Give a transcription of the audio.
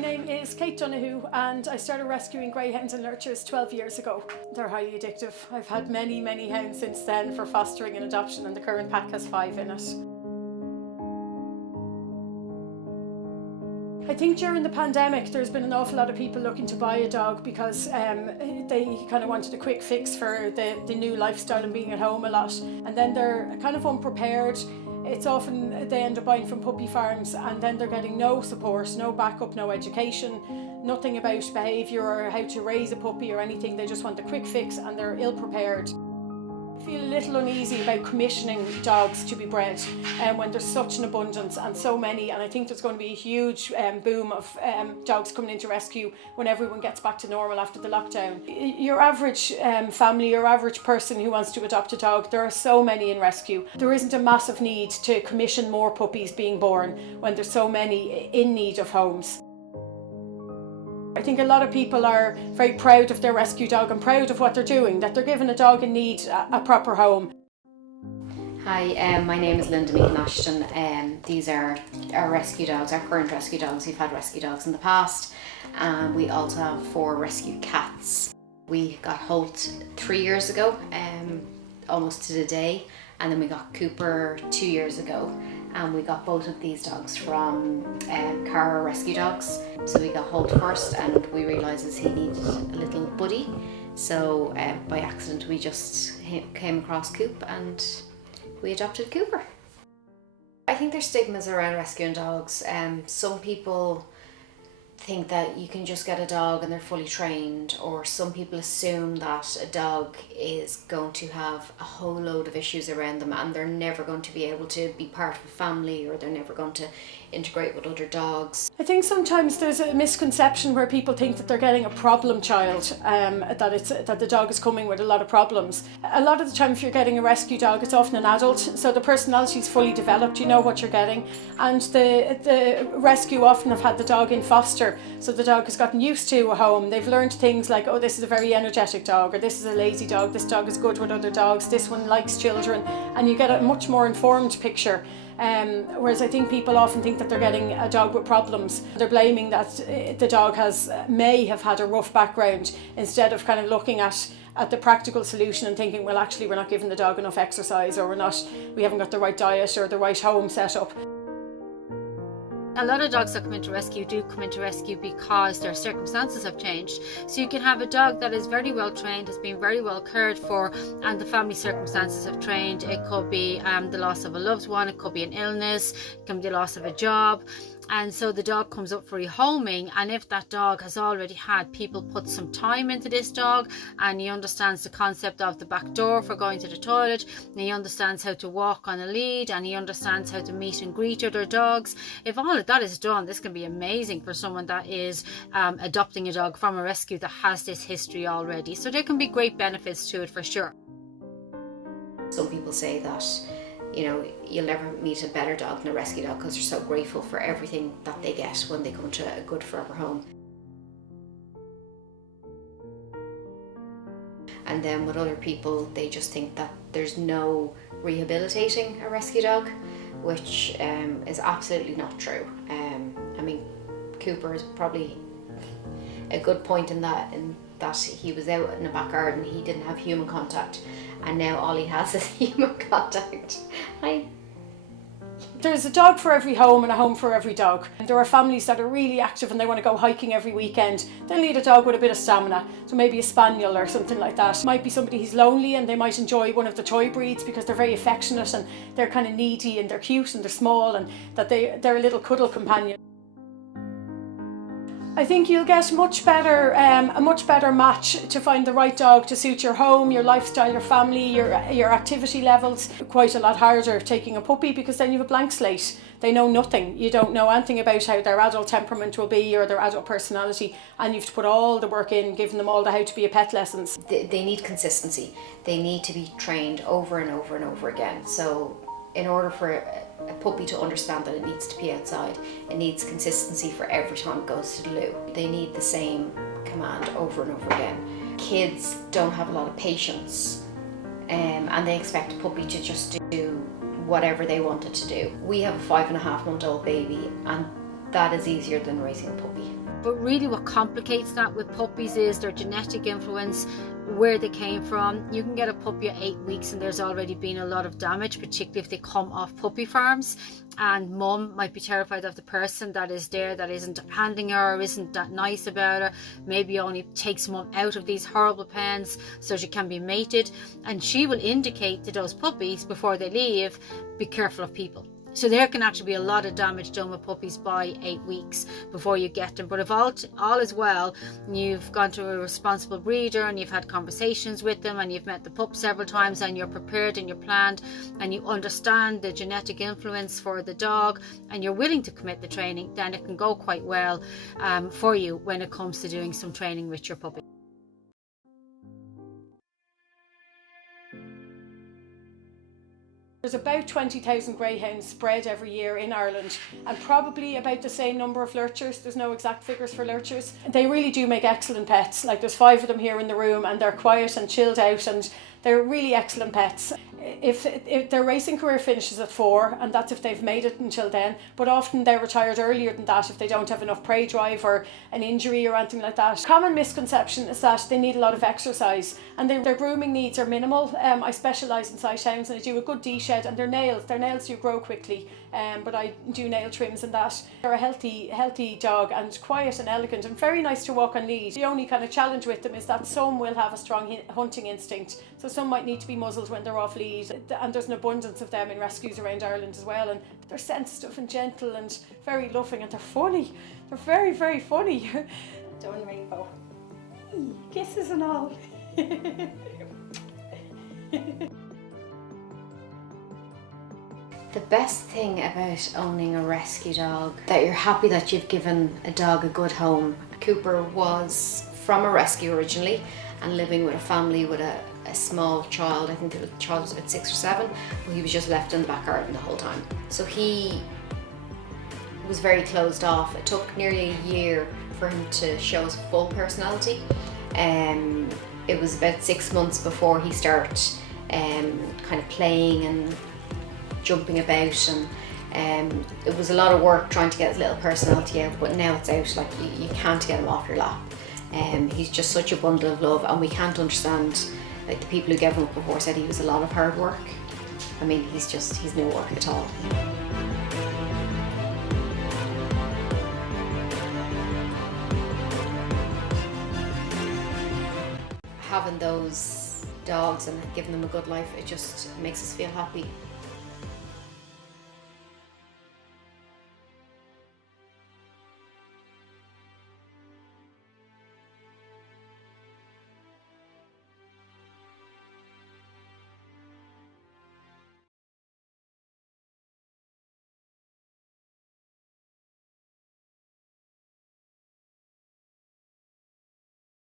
name is Kate Donoghue and I started rescuing greyhounds and lurchers 12 years ago. They're highly addictive. I've had many hounds since then for fostering and adoption, and the current pack has 5 in it. I think during the pandemic there's been an awful lot of people looking to buy a dog because they kind of wanted a quick fix for the new lifestyle and being at home a lot, and then they're kind of unprepared. It's often they end up buying from puppy farms and then they're getting no support, no backup, no education, nothing about behaviour or how to raise a puppy or anything. They just want the quick fix and they're ill prepared. I feel a little uneasy about commissioning dogs to be bred when there's such an abundance and so many, and I think there's going to be a huge boom of dogs coming into rescue when everyone gets back to normal after the lockdown. Your average family, your average person who wants to adopt a dog, there are so many in rescue. There isn't a massive need to commission more puppies being born when there's so many in need of homes. I think a lot of people are very proud of their rescue dog and proud of what they're doing, that they're giving a dog in need a proper home. Hi, my name is Linda Meakin Ashton. These are our rescue dogs, our current rescue dogs. We've had rescue dogs in the past, and we also have 4 rescue cats. We got Holt 3 years ago, almost to the day, and then we got Cooper 2 years ago. And we got both of these dogs from Cara Rescue Dogs. So we got Holt first, and we realised he needed a little buddy. So by accident we just came across Coop and we adopted Cooper. I think there's stigmas around rescuing dogs. Some people think that you can just get a dog and they're fully trained, or some people assume that a dog is going to have a whole load of issues around them and they're never going to be able to be part of a family, or they're never going to integrate with other dogs. I think sometimes there's a misconception where people think that they're getting a problem child, that the dog is coming with a lot of problems. A lot of the time if you're getting a rescue dog, it's often an adult, so the personality is fully developed, you know what you're getting, and the rescue often have had the dog in foster, so the dog has gotten used to a home. They've learned things like, oh, this is a very energetic dog, or this is a lazy dog, this dog is good with other dogs, this one likes children, and you get a much more informed picture. Whereas I think people often think that they're getting a dog with problems. They're blaming that the dog may have had a rough background, instead of kind of looking at the practical solution and thinking, well, actually we're not giving the dog enough exercise, or we haven't got the right diet or the right home set up. A lot of dogs that come into rescue do come into rescue because their circumstances have changed. So you can have a dog that is very well trained, has been very well cared for, and the family circumstances have changed. It could be the loss of a loved one, it could be an illness, it can be the loss of a job. And so the dog comes up for rehoming, and if that dog has already had people put some time into this dog, and he understands the concept of the back door for going to the toilet, and he understands how to walk on a lead, and he understands how to meet and greet other dogs, if all of that is done, this can be amazing for someone that is adopting a dog from a rescue that has this history already. So there can be great benefits to it for sure. Some people say that, you know, you'll never meet a better dog than a rescue dog because they're so grateful for everything that they get when they come to a good forever home. And then with other people, they just think that there's no rehabilitating a rescue dog, which is absolutely not true. I mean, Cooper is probably a good point in that he was out in the back garden, he didn't have human contact, and now all he has is human contact. There's a dog for every home and a home for every dog. There are families that are really active and they want to go hiking every weekend. They'll need a dog with a bit of stamina, so maybe a spaniel or something like that. It might be somebody who's lonely and they might enjoy one of the toy breeds because they're very affectionate and they're kind of needy and they're cute and they're small, and that they're a little cuddle companion. I think you'll get a much better match to find the right dog to suit your home, your lifestyle, your family, your activity levels. Quite a lot harder taking a puppy because then you have a blank slate. They know nothing. You don't know anything about how their adult temperament will be or their adult personality, and you have to put all the work in, giving them all the how to be a pet lessons. They need consistency. They need to be trained over and over and over again. So in order for a puppy to understand that it needs to be outside, it needs consistency for every time it goes to the loo. They need the same command over and over again. Kids don't have a lot of patience, and they expect a puppy to just do whatever they want it to do. We have a 5.5-month-old baby, and that is easier than raising a puppy. But really what complicates that with puppies is their genetic influence, where they came from. You can get a puppy at 8 weeks and there's already been a lot of damage, particularly if they come off puppy farms, and mum might be terrified of the person that is there, that isn't handling her or isn't that nice about her, maybe only takes mum out of these horrible pens so she can be mated, and she will indicate to those puppies before they leave, be careful of people. So there can actually be a lot of damage done with puppies by 8 weeks before you get them. But if all is well, you've gone to a responsible breeder and you've had conversations with them and you've met the pup several times and you're prepared and you're planned and you understand the genetic influence for the dog and you're willing to commit the training, then it can go quite well for you when it comes to doing some training with your puppy. There's about 20,000 greyhounds bred every year in Ireland, and probably about the same number of lurchers. There's no exact figures for lurchers. They really do make excellent pets. Like, there's 5 of them here in the room and they're quiet and chilled out and they're really excellent pets. If their racing career finishes at 4, and that's if they've made it until then, but often they're retired earlier than that if they don't have enough prey drive or an injury or anything like that. Common misconception is that they need a lot of exercise and their grooming needs are minimal. I specialise in sight hounds and I do a good D-shed, and their nails do grow quickly, but I do nail trims and that. They're a healthy dog and quiet and elegant and very nice to walk on lead. The only kind of challenge with them is that some will have a strong hunting instinct, so some might need to be muzzled when they're off lead, and there's an abundance of them in rescues around Ireland as well, and they're sensitive and gentle and very loving, and they're funny. They're very, very funny. Dawn Rainbow. Kisses and all. The best thing about owning a rescue dog, that you're happy that you've given a dog a good home. Cooper was from a rescue originally and living with a family with a small child. I think the child was about 6 or 7, but he was just left in the back garden the whole time. So he was very closed off. It took nearly a year for him to show his full personality. It was about 6 months before he started kind of playing and jumping about, and it was a lot of work trying to get his little personality out, but now it's out. Like, you can't get him off your lap. He's just such a bundle of love, and we can't understand, like, the people who gave him up before said he was a lot of hard work. I mean, he's no work at all. Having those dogs and giving them a good life, it just makes us feel happy.